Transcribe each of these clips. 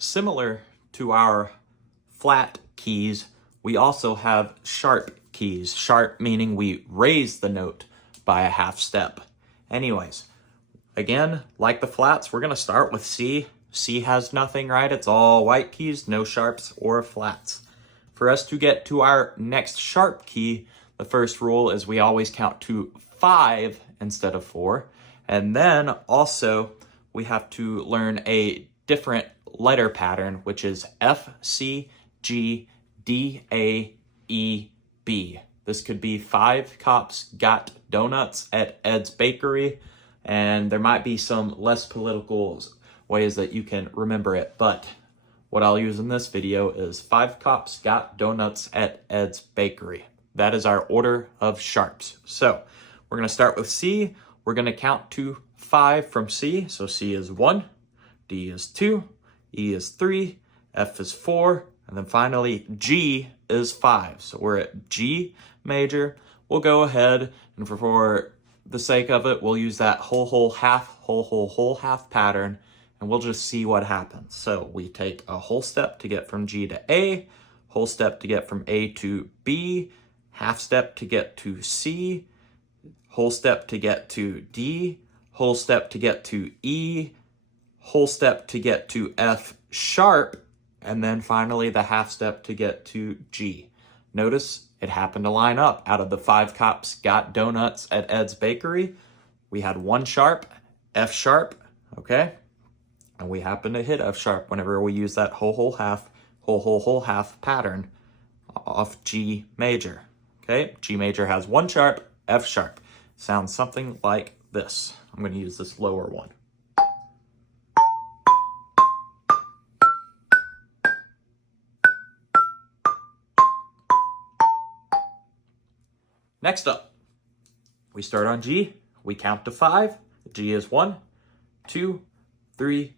Similar to our flat keys, we also have sharp keys. Sharp meaning we raise the note by a half step. Anyways, again, like the flats, we're going to start with C. C has nothing, right? It's all white keys, no sharps or flats. For us to get to our next sharp key, the first rule is we always count to 5 instead of 4. And then also we have to learn a different letter pattern, which is F, C, G, D, A, E, B. This could be 5 cops got donuts at Ed's Bakery, and there might be some less political ways that you can remember it, but what I'll use in this video is 5 cops got donuts at Ed's Bakery. That is our order of sharps. So we're going to start with C. We're going to count to 5 from C. So C is 1, D is 2, E is 3, F is 4, and then finally G is 5. So we're at G major. We'll go ahead and for the sake of it, we'll use that whole half pattern, and we'll just see what happens. So we take a whole step to get from G to A, whole step to get from A to B, half step to get to C, whole step to get to D, whole step to get to E, whole step to get to F sharp, and then finally the half step to get to G. Notice it happened to line up. Out of the 5 cops got donuts at Ed's Bakery, we had 1 sharp, F sharp, okay? And we happen to hit F sharp whenever we use that whole half pattern off G major, okay? G major has 1 sharp, F sharp. Sounds something like this. I'm going to use this lower one. Next up, we start on G, we count to 5. G is 1, 2, 3,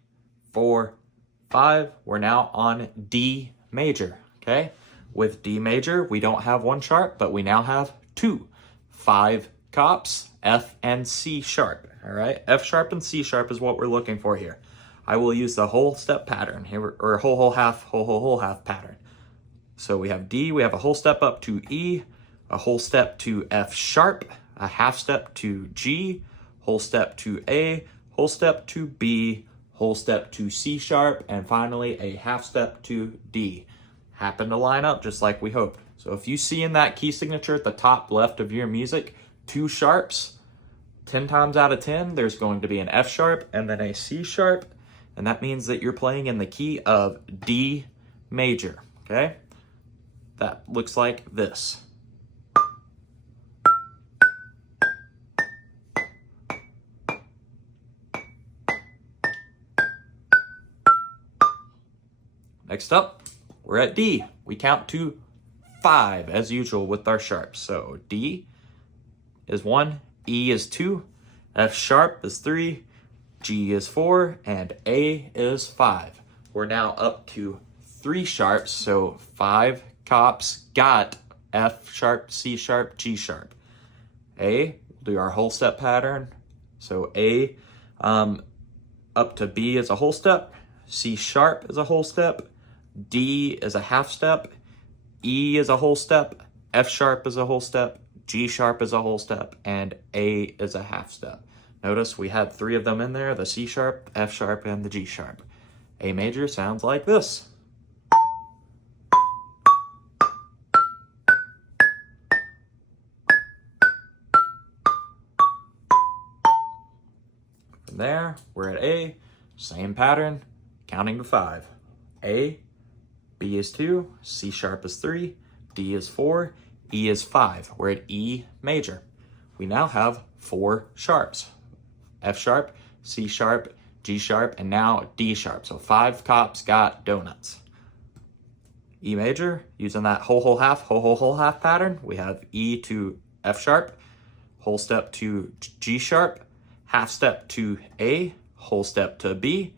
4, 5. We're now on D major, okay? With D major, we don't have 1 sharp, but we now have 2. 5 cops, F and C sharp, all right? F sharp and C sharp is what we're looking for here. I will use the whole step pattern here, or whole half pattern. So we have D, we have a whole step up to E, a whole step to F sharp, a half step to G, whole step to A, whole step to B, whole step to C sharp, and finally a half step to D. Happen to line up just like we hoped. So if you see in that key signature at the top left of your music, 2 sharps, 10 times out of 10, there's going to be an F sharp and then a C sharp, and that means that you're playing in the key of D major, okay? That looks like this. Next up, we're at D. We count to 5 as usual with our sharps. So D is 1, E is 2, F sharp is 3, G is 4, and A is 5. We're now up to 3 sharps, so 5 cops got F sharp, C sharp, G sharp. A, we'll do our whole step pattern. So A up to B is a whole step, C sharp is a whole step, D is a half step, E is a whole step, F sharp is a whole step, G sharp is a whole step, and A is a half step. Notice we had 3 of them in there, the C sharp, F sharp, and the G sharp. A major sounds like this. From there, we're at A, same pattern, counting to 5. A, B is 2, C sharp is 3, D is 4, E is 5. We're at E major. We now have 4 sharps. F sharp, C sharp, G sharp, and now D sharp. So 5 cops got donuts. E major, using that whole half pattern, we have E to F sharp, whole step to G sharp, half step to A, whole step to B,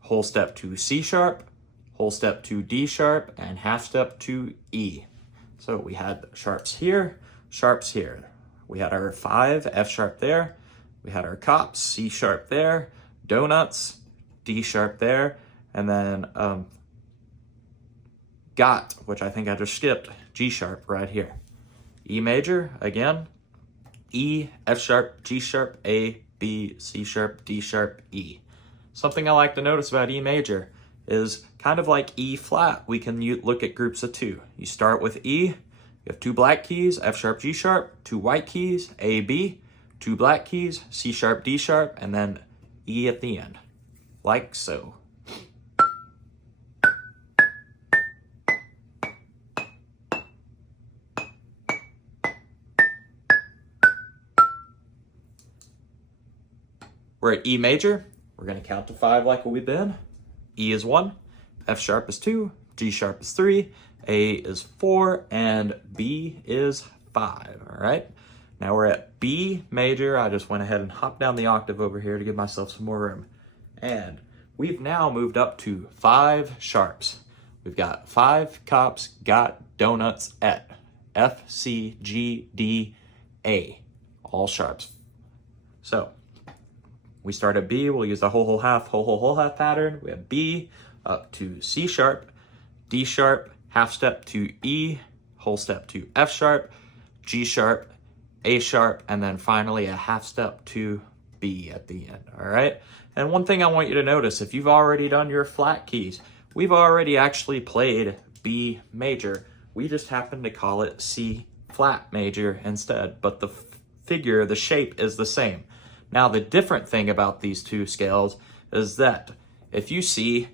whole step to C sharp, whole step to D sharp, and half step to E. So we had sharps here, sharps here. We had our 5, F sharp there. We had our cops, C sharp there, donuts, D sharp there, and then got, which I think I just skipped, G sharp right here. E major, again, E, F sharp, G sharp, A, B, C sharp, D sharp, E. Something I like to notice about E major is kind of like E flat, we can look at groups of two. You start with E, you have two black keys, F sharp, G sharp, two white keys, A, B, two black keys, C sharp, D sharp, and then E at the end, like so. We're at E major. We're going to count to 5 like we've been. E is 1, F sharp is 2, G sharp is 3, A is 4, and B is 5, all right? Now we're at B major. I just went ahead and hopped down the octave over here to give myself some more room. And we've now moved up to 5 sharps. We've got 5 cops, got donuts at F, C, G, D, A, all sharps. So we start at B, we'll use the whole, whole, half pattern. We have B up to C sharp, D sharp, half step to E, whole step to F sharp, G sharp, A sharp, and then finally a half step to B at the end, all right? And one thing I want you to notice, if you've already done your flat keys, we've already actually played B major. We just happen to call it C flat major instead, but the figure, the shape is the same. Now, the different thing about these two scales is that if you see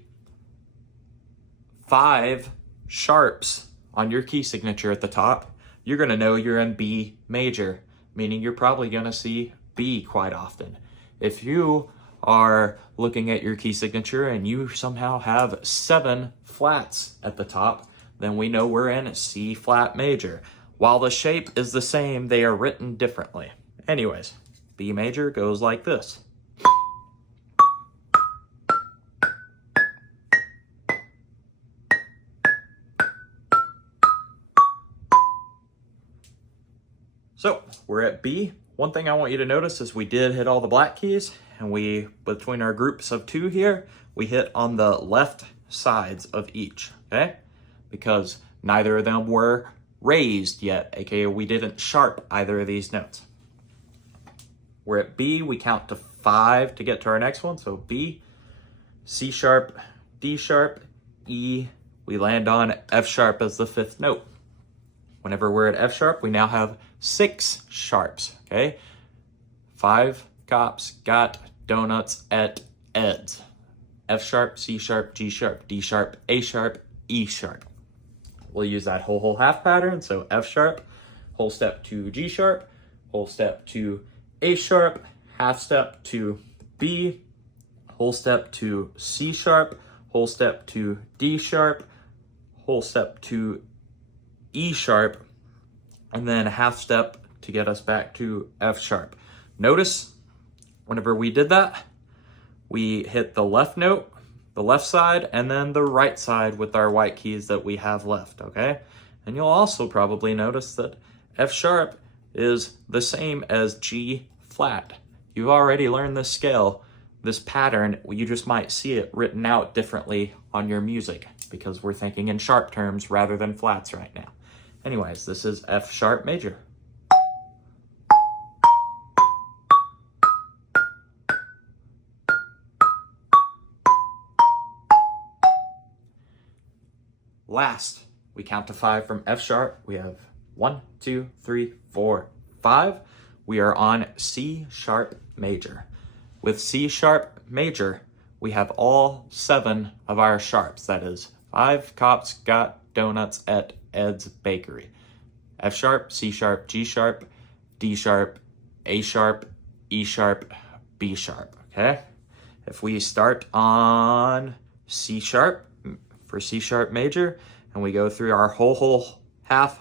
5 sharps on your key signature at the top, you're going to know you're in B major, meaning you're probably going to see B quite often. If you are looking at your key signature and you somehow have 7 flats at the top, then we know we're in C flat major. While the shape is the same, they are written differently. Anyways, B major goes like this. So we're at B. One thing I want you to notice is we did hit all the black keys, and we, between our groups of 2 here, we hit on the left sides of each, okay? Because neither of them were raised yet, aka we didn't sharp either of these notes. We're at B, we count to 5 to get to our next one. So B, C sharp, D sharp, E, we land on F sharp as the 5th note. Whenever we're at F sharp, we now have 6 sharps, okay? 5 cops, got donuts at eds. F sharp, C sharp, G sharp, D sharp, A sharp, E sharp. We'll use that whole, whole half pattern. So F sharp, whole step to G sharp, whole step to A sharp, half step to B, whole step to C sharp, whole step to D sharp, whole step to E sharp, and then a half step to get us back to F sharp. Notice whenever we did that, we hit the left note, the left side, and then the right side with our white keys that we have left, okay? And you'll also probably notice that F sharp is the same as G flat. You've already learned this scale, this pattern. You just might see it written out differently on your music because we're thinking in sharp terms rather than flats right now. Anyways, this is F sharp major. Last, we count to 5 from F sharp. We have 1, 2, 3, 4, 5. We are on C sharp major. With C sharp major, we have all 7 of our sharps. That is 5 cops, got donuts at Ed's Bakery. F sharp, C sharp, G sharp, D sharp, A sharp, E sharp, B sharp, okay? If we start on C sharp for C sharp major, and we go through our whole half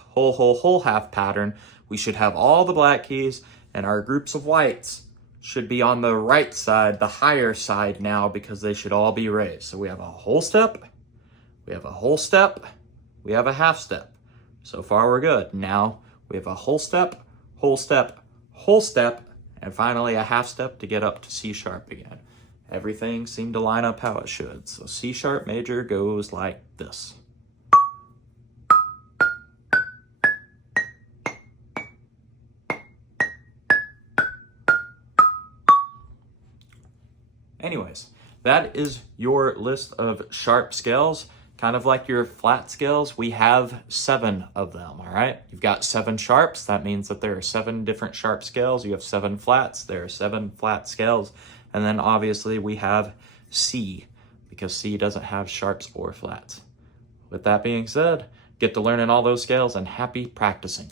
pattern, we should have all the black keys, and our groups of whites should be on the right side, the higher side now, because they should all be raised. So we have a whole step, we have a whole step, we have a half step. So far we're good. Now we have a whole step, whole step, whole step, and finally a half step to get up to C sharp again. Everything seemed to line up how it should. So C sharp major goes like this. Anyways, that is your list of sharp scales. Kind of like your flat scales, we have 7 of them, all right? You've got 7 sharps. That means that there are 7 different sharp scales. You have 7 flats. There are 7 flat scales. And then obviously we have C, because C doesn't have sharps or flats. With that being said, get to learning all those scales and happy practicing.